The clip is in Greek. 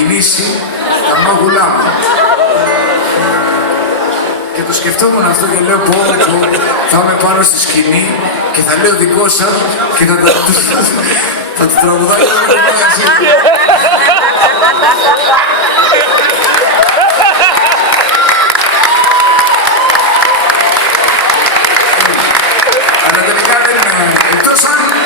κινήσει τα μάγουλά μου. Και το σκεφτόμουν αυτό και λέω πω, θα είμαι πάνω στη σκηνή και θα λέω δικό σας και θα του τραγουδάει όλο το μαγαζί. Αλλά τελικά δεν είναι. Εκτός αν...